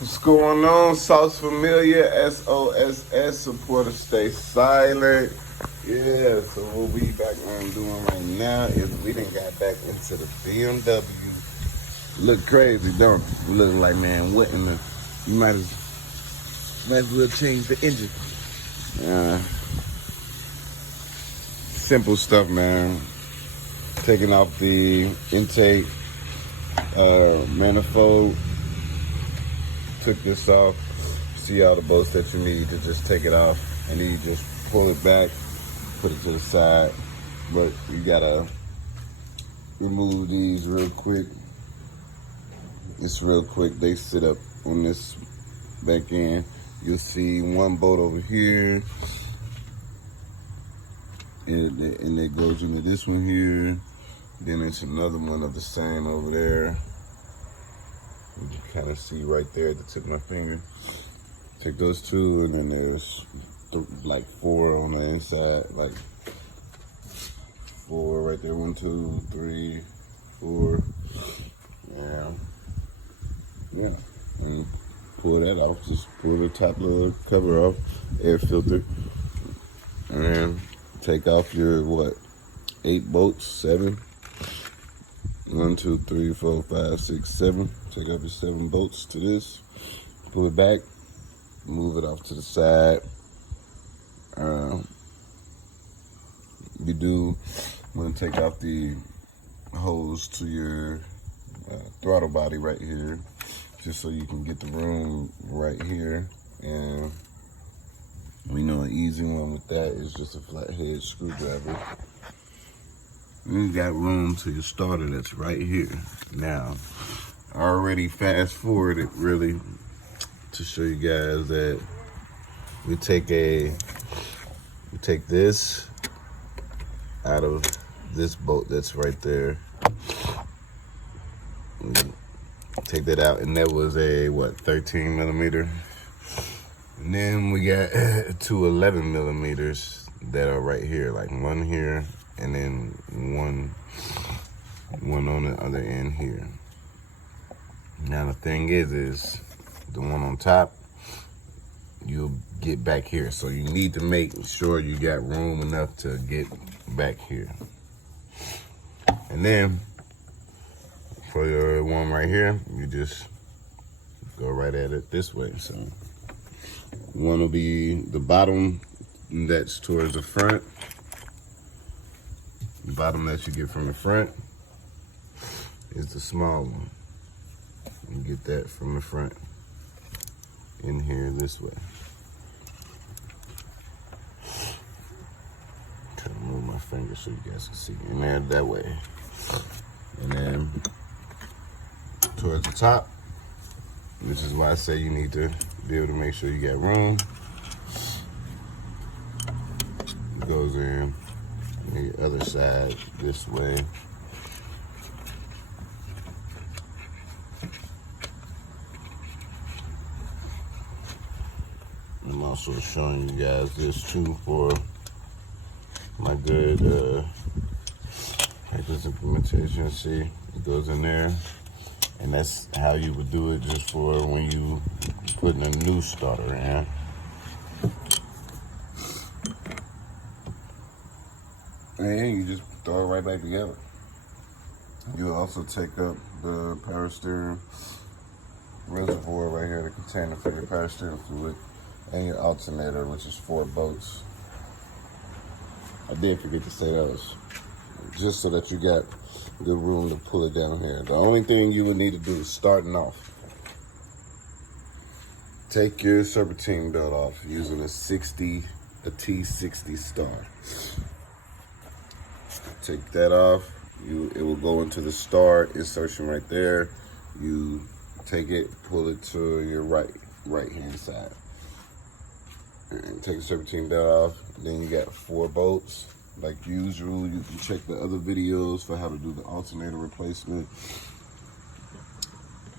What's going on? Sauce Familiar, SOSS, supporter stay silent. Yeah, so what we back on doing right now is we done got back into the BMW. Look crazy, don't it? We looking like, man, what in the, you might as well change the engine. Simple stuff, man. Taking off the intake, manifold. Took this off. See all the bolts that you need to just take it off, and then you just pull it back, put it to the side. But you gotta remove these real quick. It's real quick. They sit up on this back end. You'll see one bolt over here, and it goes into this one here. Then it's another one of the same over there. You can kind of see right there at the tip of my finger. Take those two, and then there's like four on the inside, like four right there. 1, 2, 3, 4. Yeah. And pull that off. Just pull the top little cover off, air filter, and then take off your 8 bolts, 7. 1, 2, 3, 4, 5, 6, 7. Take off your 7 bolts to this. Pull it back. Move it off to the side. You do want to take off the hose to your throttle body right here, just so you can get the room right here. And we know an easy one with that is just a flathead screwdriver. You got room to your starter that's right here. Now, I already fast forwarded really to show you guys that we take this out of this bolt that's right there. We take that out, and that was a 13 millimeter. And then we got 2 11 millimeters that are right here, like one here, and then one on the other end here. Now the thing is the one on top, you'll get back here. So you need to make sure you got room enough to get back here. And then for your one right here, you just go right at it this way. So one will be the bottom that's towards the front. The bottom that you get from the front is the small one. You get that from the front in here this way. Try to move my finger so you guys can see. And then that way. And then towards the top, which is why I say you need to be able to make sure you got room. It goes in the other side this way. I'm also showing you guys this too for my good practice implementation. See, it goes in there, and that's how you would do it just for when you putting a new starter in. And you just throw it right back together. You'll also take up the power steering reservoir right here, the container for your power steering fluid, and your alternator, which is 4 bolts. I did forget to say those, just so that you got the room to pull it down here. The only thing you would need to do is starting off. Take your serpentine belt off using a T60 star. Take that off. It will go into the start insertion right there. You take it, pull it to your right hand side. And take the serpentine belt off. Then you got 4 bolts. Like usual, you can check the other videos for how to do the alternator replacement.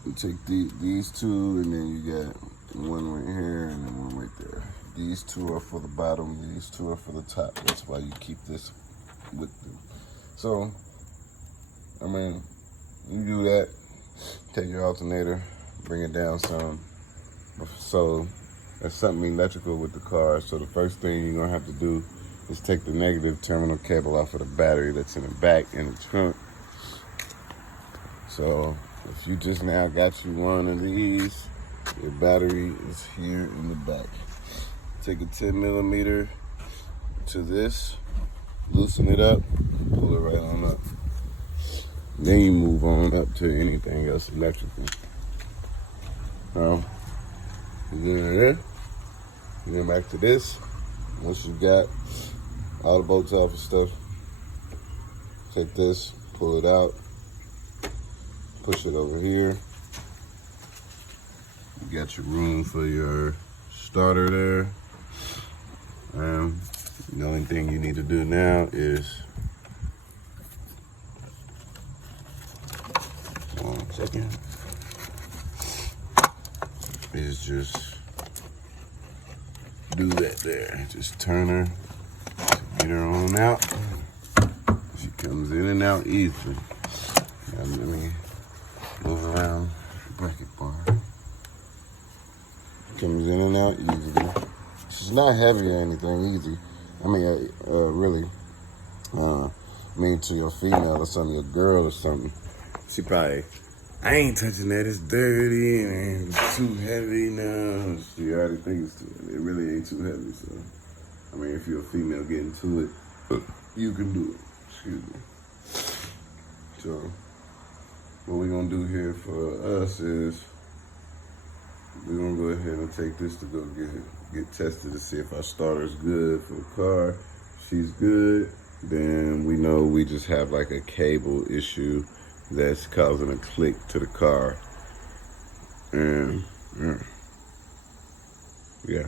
You take these 2, and then you got one right here and then one right there. These 2 are for the bottom, these 2 are for the top. That's why you keep this with them. So, I mean, you do that, take your alternator, bring it down some, So that's something electrical with the car. So the first thing you're gonna have to do is take the negative terminal cable off of the battery that's in the back and the trunk. So if you just now got you one of these, your battery is here in the back. Take a 10 millimeter to this, loosen it up, pull it right on up. Then you move on up to anything else electrical. Now, you get in there, you get back to this. Once you got all the bolts off and stuff, take this, pull it out, push it over here. You got your room for your starter there. The only thing you need to do now is, one second, is just do that there. Just turn her, get her on out. She comes in and out easily. Now let me move around the bracket bar. Comes in and out easily. It's not heavy or anything, easy. I mean, really. I mean, to your female or something, your girl or something, she probably, I ain't touching that, it's dirty and it's too heavy now. She already thinks it's too heavy. It really ain't too heavy, so. I mean, if you're a female getting to it, you can do it. Excuse me. So, what we're gonna do here for us is, we're gonna go ahead and take this to go get tested to see if our starter's good for the car. If she's good, then we know we just have like a cable issue that's causing a click to the car. And yeah.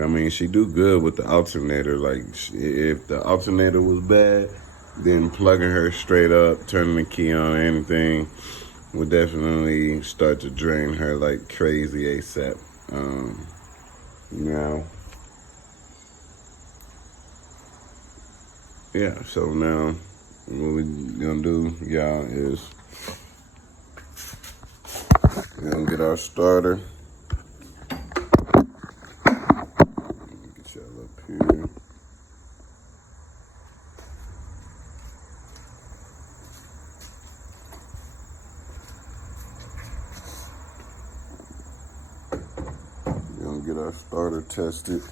I mean, she do good with the alternator. Like, if the alternator was bad, then plugging her straight up, turning the key on, anything would definitely start to drain her like crazy ASAP. Now, yeah, so now what we're gonna do, y'all, is we're gonna get our starter. Get y'all up here. Get our starter tested.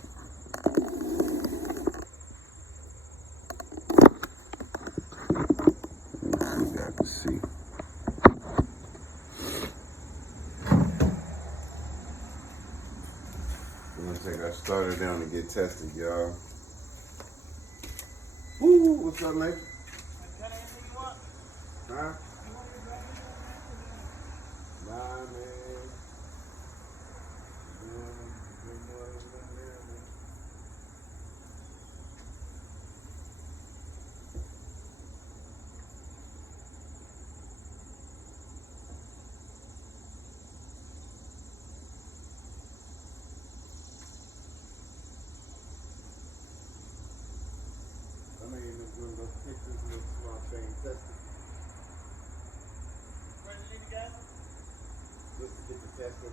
You got to see. We're gonna take our starter down to get tested, y'all. Woo, what's up, Nate? Huh? Nah, man. We're gonna pick this little small thing and test it. Ready to leave, guys? Just to get the tester.